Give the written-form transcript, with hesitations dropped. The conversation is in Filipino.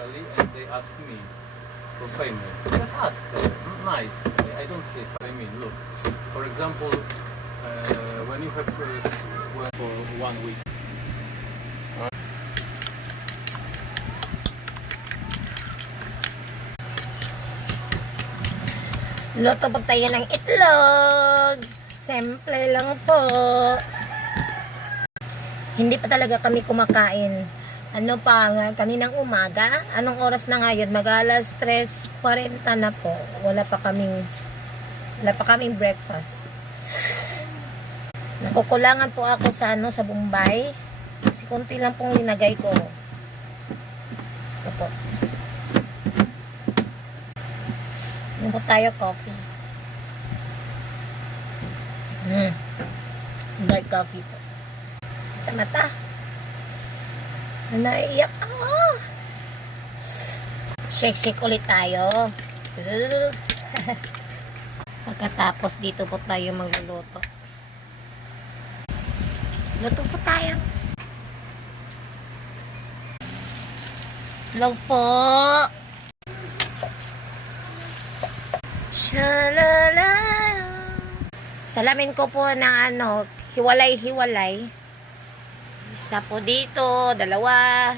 officially and they ask me for payment. Just ask them. Nice. I don't see it. I mean, look. For example, when you have work for 1 week. Luto pa tayo ng itlog. Simple lang po. Hindi pa talaga kami kumakain. Ano pa, kaninang umaga? Anong oras na ngayon? Mag-alas 3:40 na po. Wala pa kaming breakfast. Nakukulangan po ako sa sa Bombay. Kasi konti lang pong linagay ko. Ito po. Ano po tayo, coffee. Dark coffee po. Sa mata. Naiiyak ako. Shake ulit tayo. Pagkatapos dito po tayo magluluto. Luto po tayo. Vlog po. Shalala. Salamin ko po ng hiwalay-hiwalay. Isa po dito, dalawa,